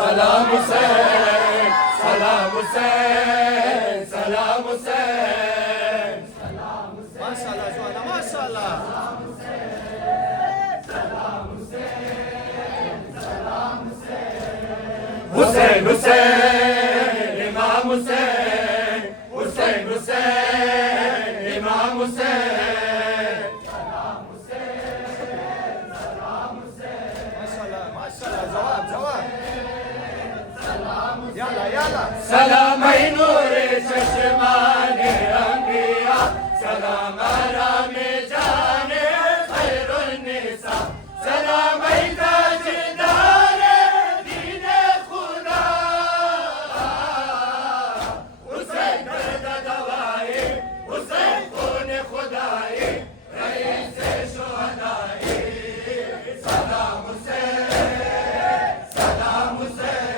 سلام حسین سلام حسین سلام حسین ماشاءالله جوانا ماشاءالله حسین حسین امام حسین حسین حسین امام حسین سلام ای نور چشمان انبیا سلام آرام جان خیر النساء سلام ای تاجدار دین خدا حسین درد دوائے حسین خون خدائی رئیس شہدائی سلام حسین سلام حسین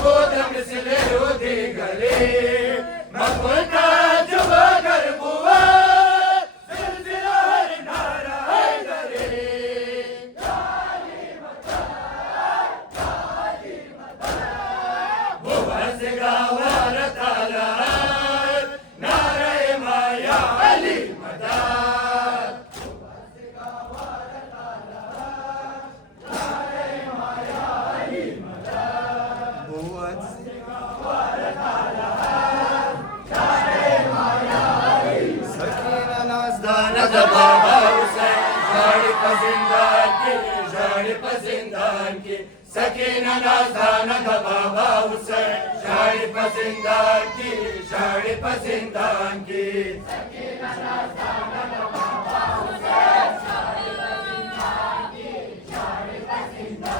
نبود مثل وديقلي مقبول تعجب قربوات زلزال النار هيدري ووزقا ورد على نار ما يا علي مدار سكينة نازدان نظر بابا حسین جاڑی پسندان کی جاڑی پسندان کی سکینہ نازدان بابا حسین جاڑی پسندان کی جاڑی پسندان کی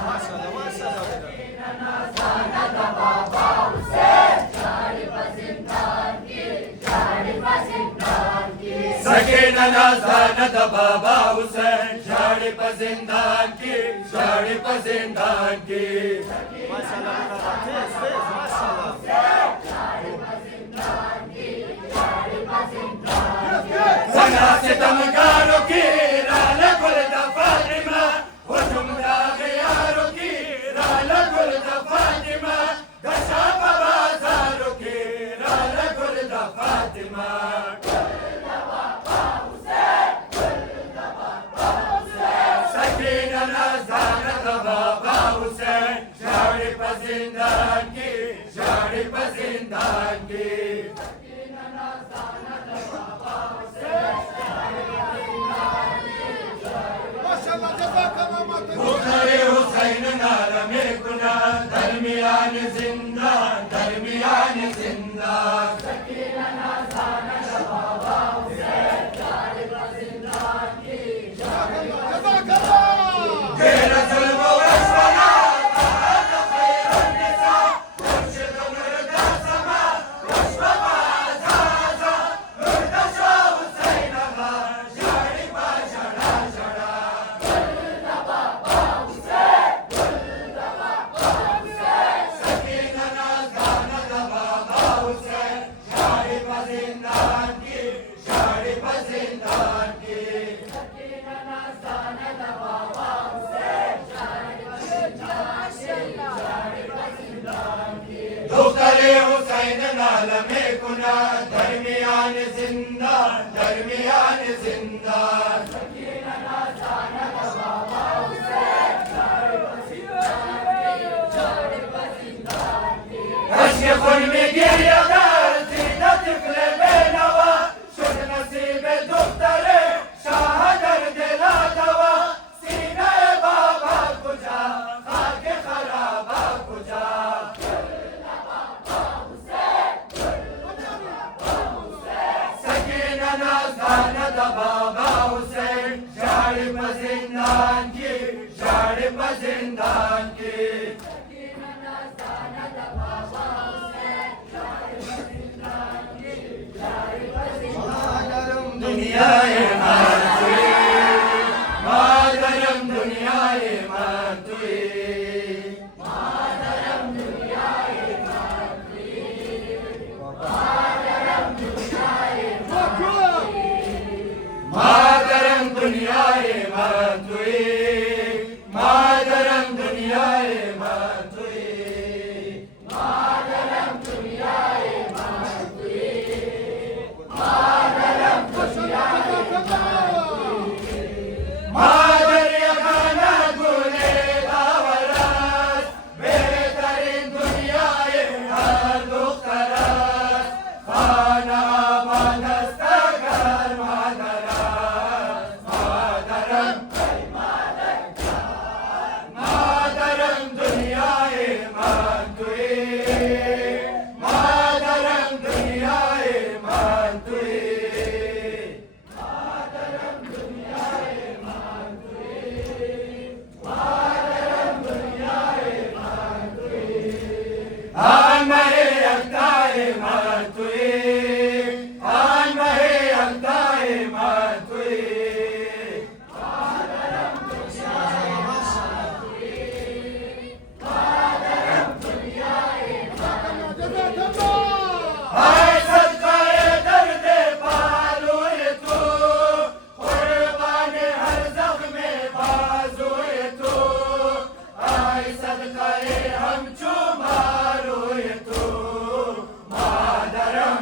maşallah maşallah. Sakina Nazan बाबा हुसैन झाड़ी पसंदान की झाड़ी पसंदान की Maşallah brother. Tez tez maşallah. सना सितमगारों की राल खुलदा फातिमा हुजुम दागियारों की राल खुलदा फातिमा दशा बाजारों की राल खुलदा फातिमा सकीना नाज़ान बाबा हुसैन झाड़ी पसंदान की झाड़ी पसंदान की बुखारे हुसैन नाल में गुना दरमियान जिंदा तेरा जुल्म वस्वना ताहत खैरुन निसा मुर्शिद मुर्दा समा वस्वमा जाजा मुर्दा शाह हुसैन मा शाड़ी बा शड़ा शड़ा सकीना नाज़ान बाबा हुसैन शाड़ी पसंदान की शाड़ी पसंदान की दुखरे हुसैन नाल में गुना दरमियान जिंदा अश्क खुन में गिरिया कर सीधा तिफले बेनवा शुद नसीब दुख्तरे शाह दर्द ला दवा सीना बाबा कुजा खाके खराबा कुजा सकीना नाज़ान बाबा हुसैन झाड़ी पसंदान की झाड़ी पसंदान की दुनियाए मातुई मातरम दुनियाए मातुई मातरम दुनियाए मातुई मातरम दुनियाए मातुई मादरिया खाना गुले दावरास बेहतरीन दुनियाए हर दुख्तरास खाना बादस्तगर मादरास मादरम दुनियाए मातुई मादरम दुनियाए मातुई आन महे अक्ताए मातुई आन महे अक्ताए मातुई हाय सदकाए दर्द बालूए तू कुर्बान हर ज़ख्मे बाजुए तू हाय सदकाए हमचू मारूए तू मादरम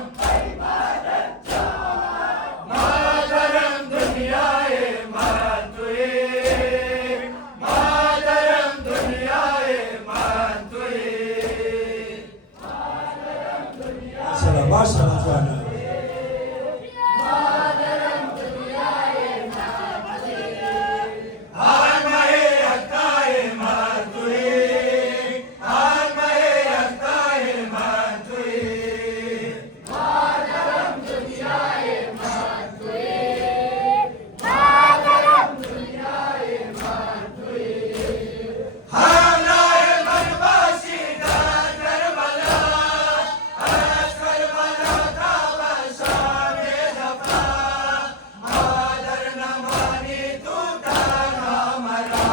मादरम दुनियाए मातुए मादरम दुनियाए मातुए Selam var sana canım. हार महे अक्ताए मातुए हार महे अक्ताए मातुए हालाए बनवासी दार करबला हरस करबला का बशामे जफा मादर न मानी तू ताना मरा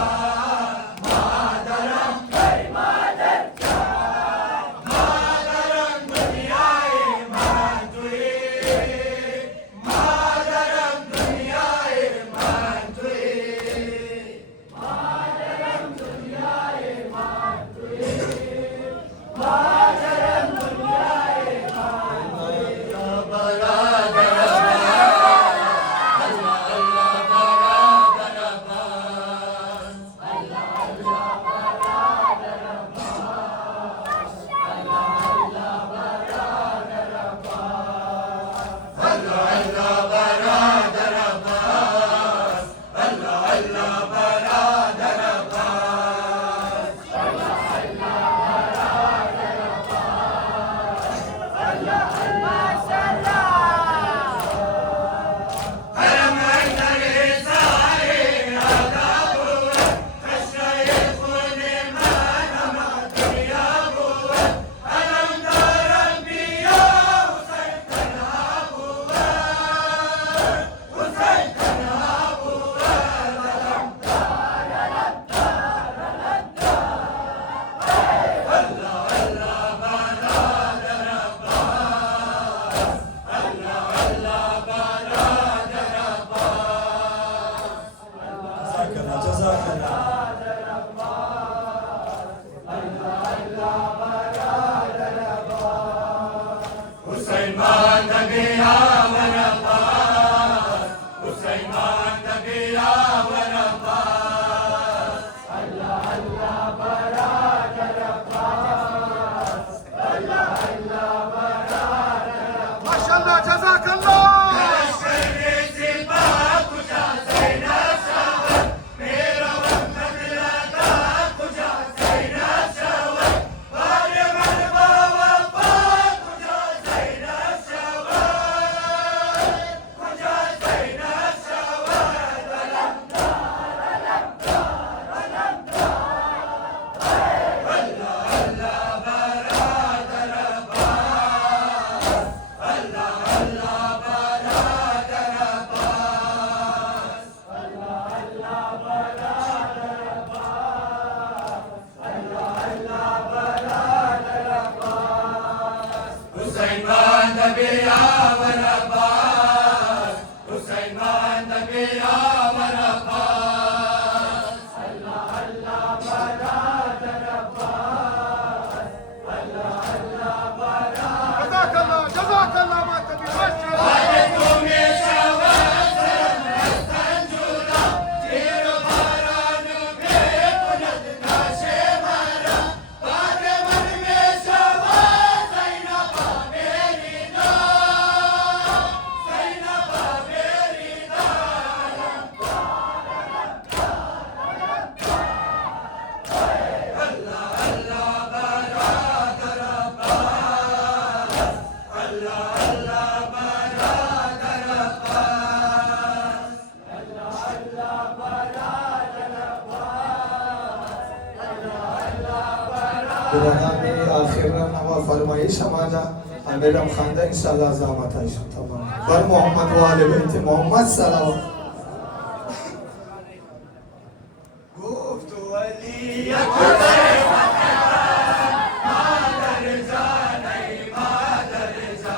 मादरम मादरम दुनियाए मातुए मादरम दुनियाए मातुए हरम अंदर सारे आदाब खशरे खुने मानम दुनिया बुआ अलमदार अंबिया हुसैन तन्हा बुआ हुसैन तन्हा बुआ Cezakallah, cezakallah. हुसैन मान गया वरपास हुसैन मान गया वरपास Maşallah, cezakallah. लश्कर सिपा कुजा सैना शावर मेरा वक्त लगा कुजा सैना शावर बारे मन बाबा पा कुजा सैना शावर कुजा सैना शावर हुसैन मान गया वरपास हुसैन मान गया वरपास Cezakallah, cezakallah Matabi. Maşallah. आज तुम्हें शवास संजुला तीर बारान में पुनद नाशे मारा बारे मन में शवास सैना बाबेरी ना सैना बाबेरी ना برنامه آخر نوا فرمایش آمده امیرم خانده انشاءالله زحمت ایشون تمام بر محمد و آل بیت محمد صلوات گفت ولی مادر جان ای مادر جان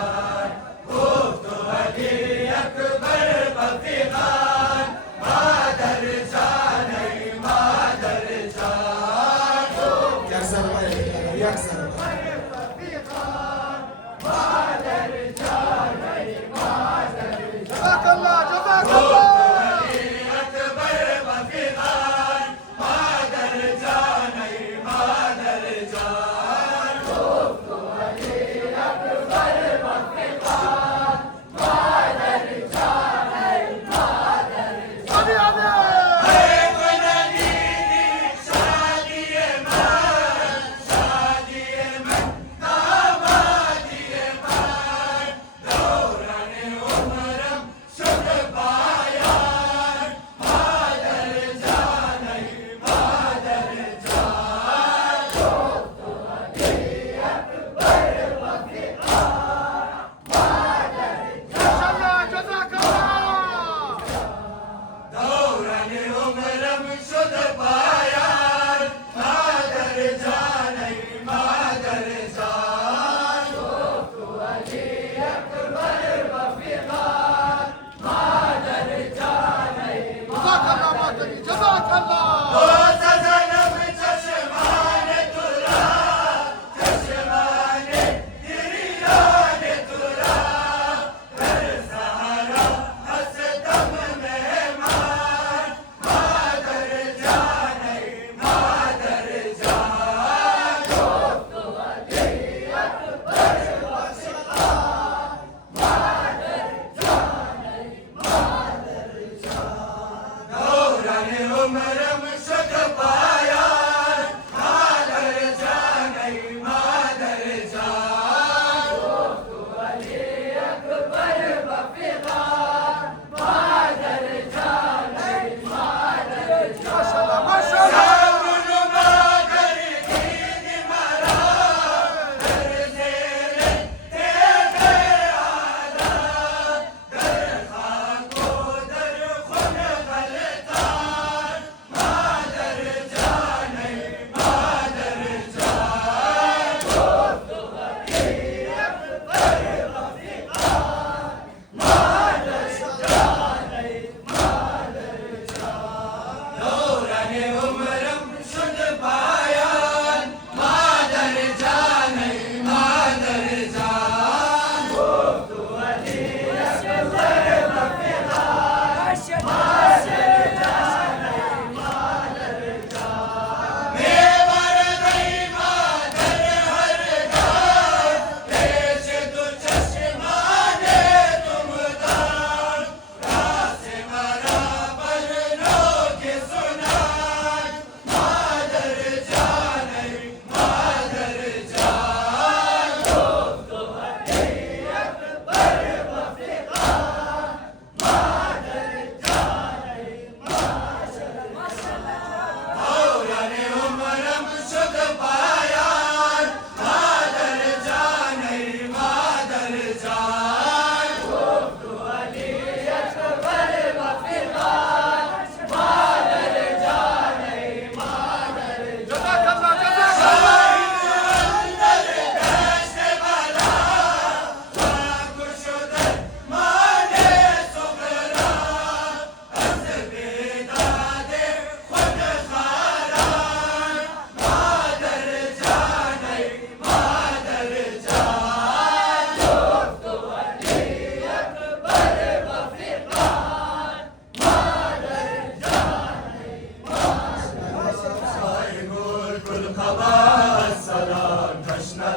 السلام تشنى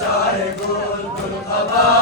شاهي قول كل قبائل